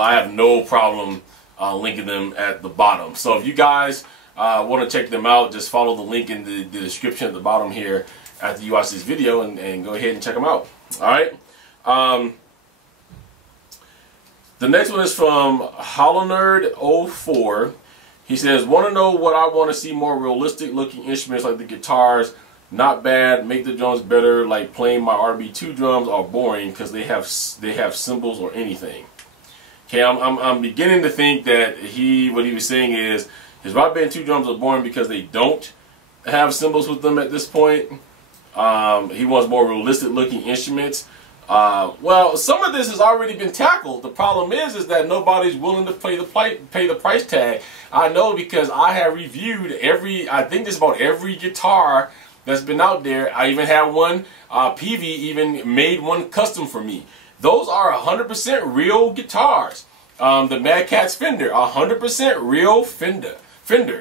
I have no problem linking them at the bottom. So if you guys want to check them out, just follow the link in the description at the bottom here after you watch this video, and go ahead and check them out. Alright. The next one is from Holonerd04. He says, want to know what I want to see more realistic looking instruments like the guitars. Not bad, make the drums better, like playing my RB2 drums are boring because they have cymbals or anything. Okay, I'm beginning to think that what he was saying is his Rock Band 2 drums are boring because they don't have cymbals with them at this point. He wants more realistic looking instruments. Well, some of this has already been tackled. The problem is that nobody's willing to pay the price tag. I know because I have reviewed I think just about every guitar that's been out there. I even had one, PV even made one custom for me. Those are 100% real guitars. The Mad Catz Fender, 100% real Fender.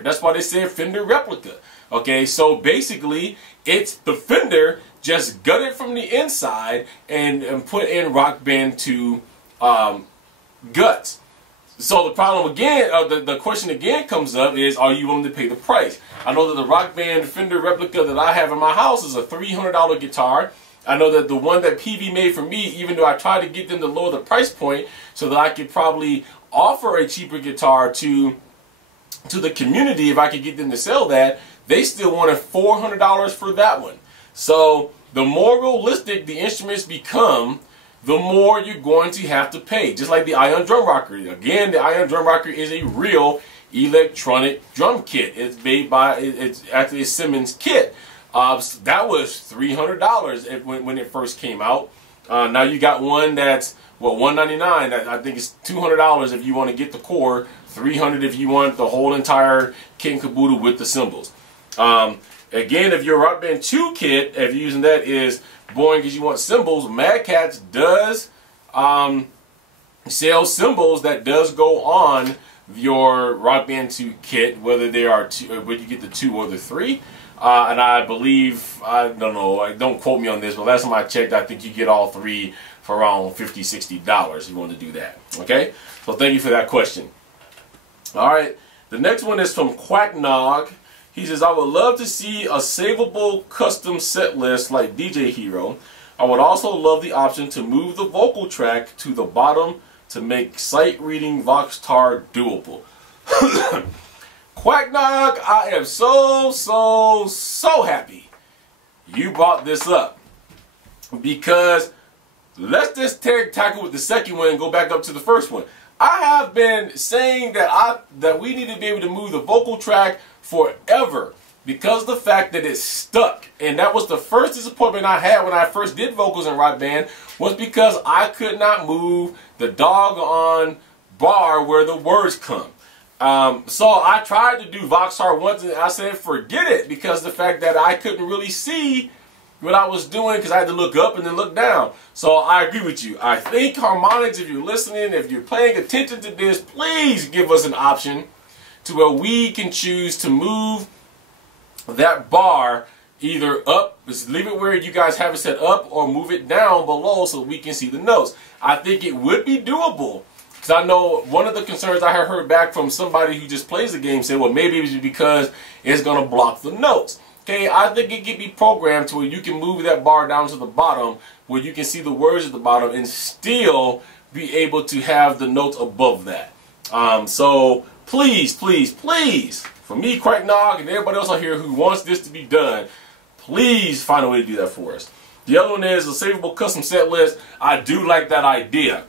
That's why they say Fender replica. Okay, so basically it's the Fender just gutted from the inside and put in Rock Band 2 guts. So the problem again, the question again comes up is, are you willing to pay the price? I know that the Rock Band Fender replica that I have in my house is a $300 guitar. I know that the one that PV made for me, even though I tried to get them to lower the price point so that I could probably offer a cheaper guitar to the community if I could get them to sell that, they still wanted $400 for that one. So the more realistic the instruments become, the more you're going to have to pay. Just like the Ion Drum Rocker. Again, the Ion Drum Rocker is a real electronic drum kit. It's made by, it's actually a Simmons kit. That was $300 when it first came out. Now you got one that's, what, $199. That I think it's $200 if you want to get the core, $300 if you want the whole entire kit and caboodle with the cymbals. Again, if your Rock Band 2 kit, if you're using that, is boring because you want cymbals, Mad Catz does sell cymbals that does go on your Rock Band 2 kit, whether they are whether you get the 2 or the 3. And I believe, I don't know, don't quote me on this, but last time I checked, I think you get all 3 for around $50, $60 if you want to do that. Okay? So thank you for that question. Alright, the next one is from Quacknog. He says, I would love to see a savable custom set list like DJ Hero. I would also love the option to move the vocal track to the bottom to make sight reading Voxtar doable. Quacknog, I am so happy you brought this up, because let's just tackle with the second one and go back up to the first one. I have been saying that we need to be able to move the vocal track forever because of the fact that it's stuck. And that was the first disappointment I had when I first did vocals in Rock Band, was because I could not move the doggone bar where the words come. So I tried to do Voxtar once and I said forget it, because the fact that I couldn't really see what I was doing because I had to look up and then look down. So I agree with you. I think Harmonix, if you're listening, if you're paying attention to this, please give us an option to where we can choose to move that bar either up, just leave it where you guys have it set up, or move it down below so we can see the notes. I think it would be doable, because I know one of the concerns I heard back from somebody who just plays the game said, well, maybe it's because it's going to block the notes. Okay, I think it can be programmed to where you can move that bar down to the bottom where you can see the words at the bottom and still be able to have the notes above that. So please, please, please, for me, Quacknog, and everybody else out here who wants this to be done, please find a way to do that for us. The other one is a savable custom set list. I do like that idea.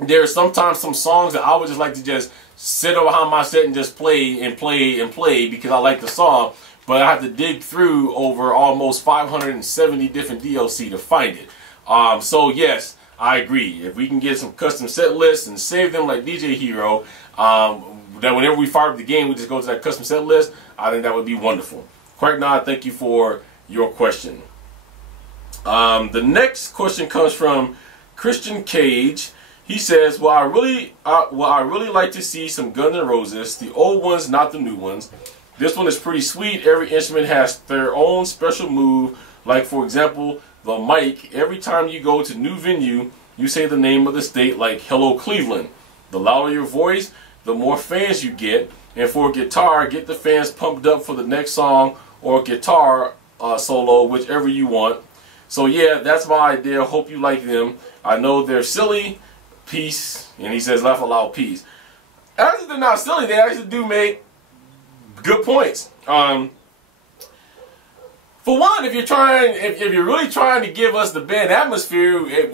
There are sometimes some songs that I would just like to just sit behind my set and just play and play and play because I like the song. But I have to dig through over almost 570 different DLC to find it. So yes, I agree. If we can get some custom set lists and save them like DJ Hero, that whenever we fire up the game, we just go to that custom set list, I think that would be wonderful. Quacknod, thank you for your question. The next question comes from Christian Cage. He says, well, I really like to see some Guns N' Roses, the old ones, not the new ones. This one is pretty sweet. Every instrument has their own special move. Like, for example, the mic. Every time you go to new venue, you say the name of the state, like Hello Cleveland. The louder your voice, the more fans you get. And for guitar, get the fans pumped up for the next song or guitar solo, whichever you want. So yeah, that's my idea. Hope you like them. I know they're silly. Peace. And he says, laugh aloud, peace. Actually, they're not silly. They actually do make good points. For one, if you're really trying to give us the band atmosphere,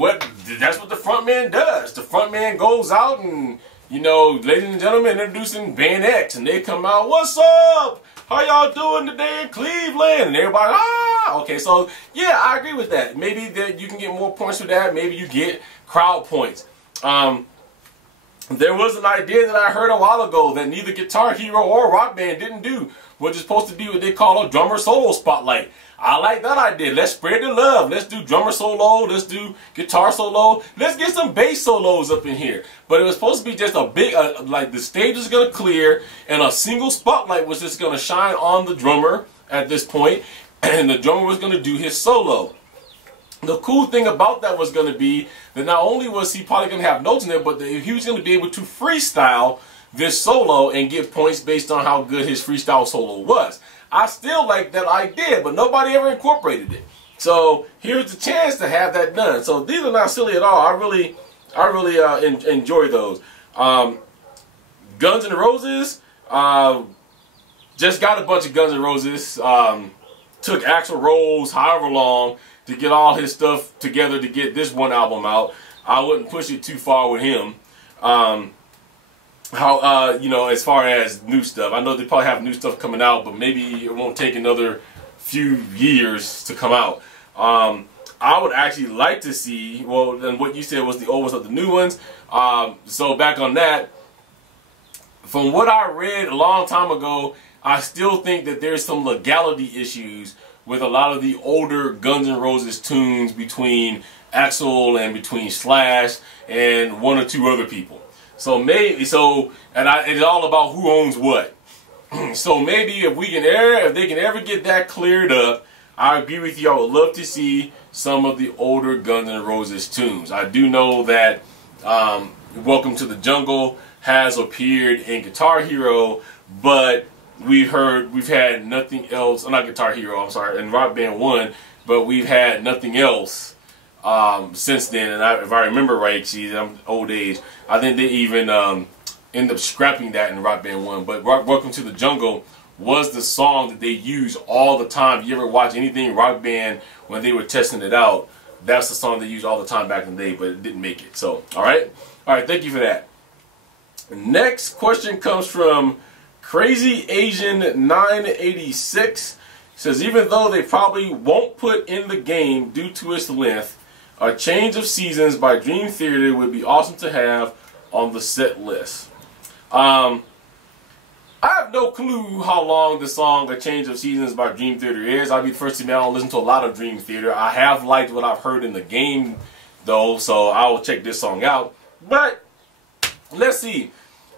that's what the front man does. The front man goes out and, you know, ladies and gentlemen, introducing Band X, and they come out, what's up? How y'all doing today in Cleveland? And everybody, ah! Okay, so yeah, I agree with that. Maybe that you can get more points for that. Maybe you get crowd points. There was an idea that I heard a while ago that neither Guitar Hero or Rock Band didn't do, which is supposed to be what they call a drummer solo spotlight. I like that idea. Let's spread the love. Let's do drummer solo. Let's do guitar solo. Let's get some bass solos up in here. But it was supposed to be just a big, like the stage was going to clear and a single spotlight was just going to shine on the drummer at this point, and the drummer was going to do his solo. The cool thing about that was going to be that not only was he probably going to have notes in there, but he was going to be able to freestyle this solo and get points based on how good his freestyle solo was. I still like that idea, but nobody ever incorporated it. So here's the chance to have that done. So these are not silly at all. I really enjoy those. Guns N' Roses, just got a bunch of Guns N' Roses. Took Axl Rose however long to get all his stuff together to get this one album out. I wouldn't push it too far with him. You know, as far as new stuff, I know they probably have new stuff coming out, but maybe it won't take another few years to come out. I would actually like to see, well, then what you said was the oldest of the new ones. So back on that, from what I read a long time ago, I still think that there's some legality issues with a lot of the older Guns N' Roses tunes between Axl and between Slash and one or two other people. So maybe, it's all about who owns what. So maybe if they can ever get that cleared up, I agree with you. I would love to see some of the older Guns N' Roses tunes. I do know that Welcome to the Jungle has appeared in Guitar Hero, but we've had nothing else. Not Guitar Hero, I'm sorry, in Rock Band 1, but we've had nothing else since then. And if I remember right, see, I'm old age, I think they even end up scrapping that in Rock Band 1. But Welcome to the Jungle was the song that they use all the time. If you ever watch anything Rock Band when they were testing it out, that's the song they used all the time back in the day, but it didn't make it. So, all right, thank you for that. Next question comes from Crazy Asian 986. Says, even though they probably won't put in the game due to its length, a change of seasons by Dream Theater would be awesome to have on the set list. I have no clue how long the song A Change of Seasons by Dream Theater is. I'll be the first to admit I don't listen to a lot of Dream Theater. I have liked what I've heard in the game, though, so I will check this song out. But let's see.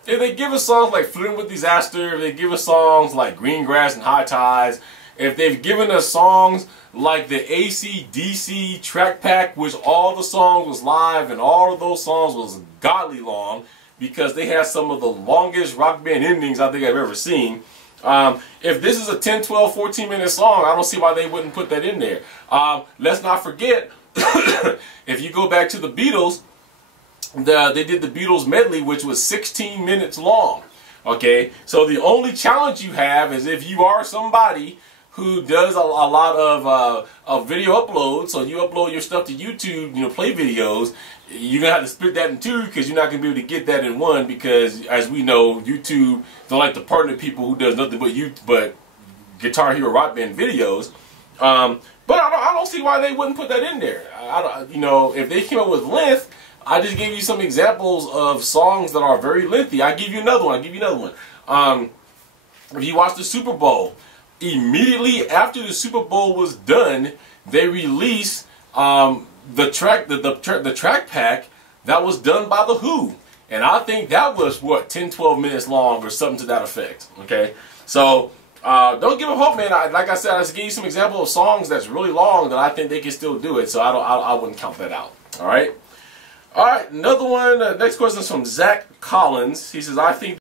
If they give us songs like Flirting with Disaster, if they give us songs like Green Grass and High Tides, if they've given us songs like the AC/DC track pack, which all the songs was live and all of those songs was godly long, because they have some of the longest Rock Band endings I think I've ever seen. If this is a 10, 12, 14-minute song, I don't see why they wouldn't put that in there. Let's not forget, if you go back to the Beatles, they did the Beatles medley, which was 16 minutes long. Okay, so the only challenge you have is if you are somebody who does a lot of video uploads, so you upload your stuff to YouTube, you know, play videos, you're going to have to split that in two, because you're not going to be able to get that in one, because as we know, YouTube don't like to partner people who does nothing but Guitar Hero Rock Band videos. But I don't see why they wouldn't put that in there. You know, if they came up with length, I just gave you some examples of songs that are very lengthy. I give you another one. If you watch the Super Bowl, immediately after the Super Bowl was done, they released the track pack that was done by The Who. And I think that was, what, 10, 12 minutes long or something to that effect. Okay? So, don't give up hope, man. Like I said, I just gave you some examples of songs that's really long that I think they can still do it. So I wouldn't count that out. All right? All right, another one. Next question is from Zach Collins. He says, I think